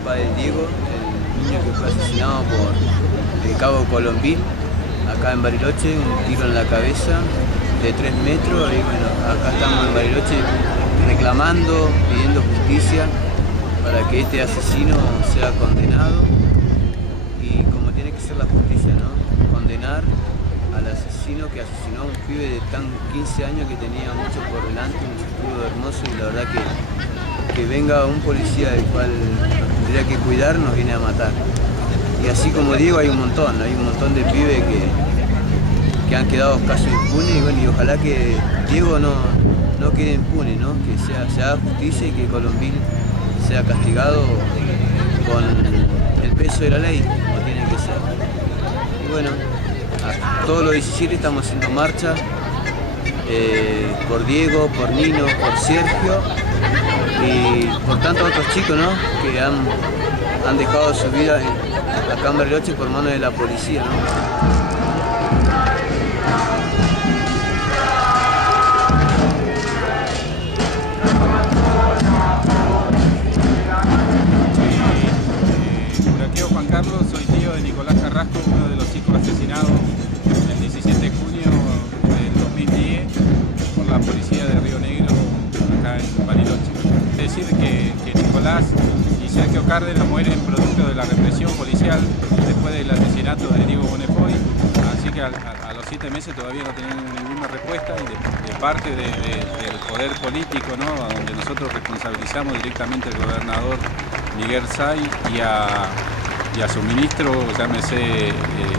papá de Diego, el niño que fue asesinado por el cabo Colombín, acá en Bariloche, un tiro en la cabeza de 3 metros. Y bueno, acá estamos en Bariloche reclamando, pidiendo justicia para que este asesino sea condenado, y como tiene que ser la justicia, ¿no? Condenar al asesino que asesinó a un pibe de 15 años que tenía mucho por delante, un futuro hermoso, y la verdad que venga un policía del cual nos tendría que cuidar, nos viene a matar. Y así como Diego hay un montón de pibes que han quedado casi impunes, y bueno, y ojalá que Diego no quede impune, ¿no? Que se haga justicia y que Colombín sea castigado con el peso de la ley, como tiene que ser. Y bueno, todos los 17 estamos haciendo marcha por Diego, por Nino, por Sergio y por tantos otros chicos, ¿no? Que han dejado su vida acá en Bariloche por mano de la policía, ¿no? Juan Carlos, soy tío de Nicolás Carrasco, uno de los chicos asesinados el 17 de junio del 2010 por la policía de Río Negro, acá en Bariloche. Es decir que Nicolás y Sergio Cárdenas mueren producto de la represión policial después del asesinato de Diego Bonnefoy, así que a los 7 meses todavía no tenemos ninguna respuesta, y de parte del poder político, ¿no? Donde nosotros responsabilizamos directamente al gobernador Miguel Say y a su ministro, llámese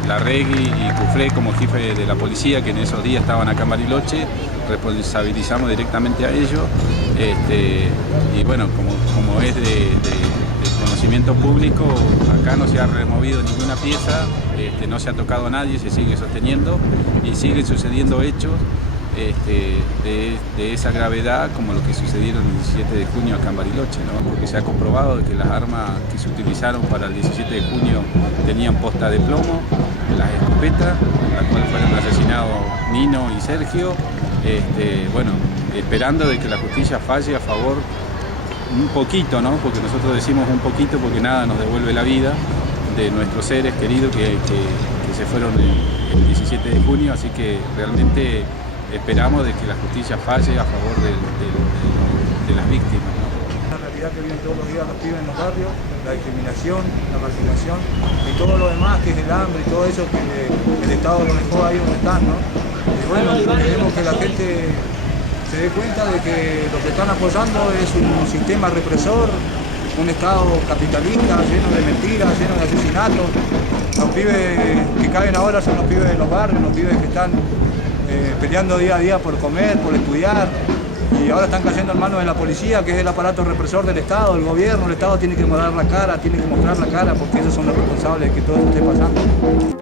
Larregui y Cufré, como jefe de la policía, que en esos días estaban acá en Bariloche. Responsabilizamos directamente a ellos, y bueno, como es de conocimiento público, acá no se ha removido ninguna pieza, no se ha tocado a nadie, se sigue sosteniendo y siguen sucediendo hechos de esa gravedad, como lo que sucedieron el 17 de junio acá en Bariloche, ¿no? Porque se ha comprobado que las armas que se utilizaron para el 17 de junio tenían posta de plomo, las escopetas, en las cuales fueron asesinados Nino y Sergio, bueno, esperando de que la justicia falle a favor un poquito, ¿no? Porque nosotros decimos un poquito porque nada nos devuelve la vida de nuestros seres queridos que se fueron el 17 de junio, así que realmente esperamos de que la justicia falle a favor de las víctimas, ¿no? La realidad que viven todos los días los pibes en los barrios, la discriminación, la marginación y todo lo demás, que es el hambre y todo eso que el Estado lo dejó ahí donde están, ¿no? Y bueno, queremos que la gente se dé cuenta de que lo que están apoyando es un sistema represor, un Estado capitalista lleno de mentiras, lleno de asesinatos. Los pibes que caen ahora son los pibes de los barrios, los pibes que están peleando día a día por comer, por estudiar, y ahora están cayendo en manos de la policía, que es el aparato represor del Estado, el gobierno. El Estado tiene que mostrar la cara, porque ellos son los responsables de que todo esto esté pasando.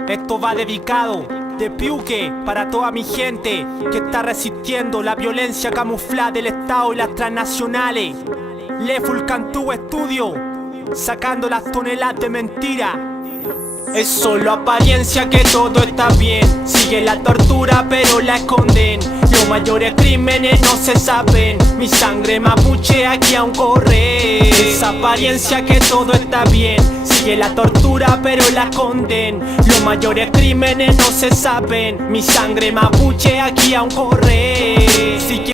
Esto va dedicado de Piuque para toda mi gente que está resistiendo la violencia camuflada del Estado y las transnacionales. Leful Cantú Estudio, sacando las toneladas de mentira. Es solo apariencia que todo está bien. Sigue la tortura pero la esconden. Los mayores crímenes no se saben. Mi sangre mapuche aquí aún corre. Es apariencia que todo está bien. Sigue la tortura pero la esconden. Los mayores crímenes no se saben. Mi sangre mapuche aquí aún corre.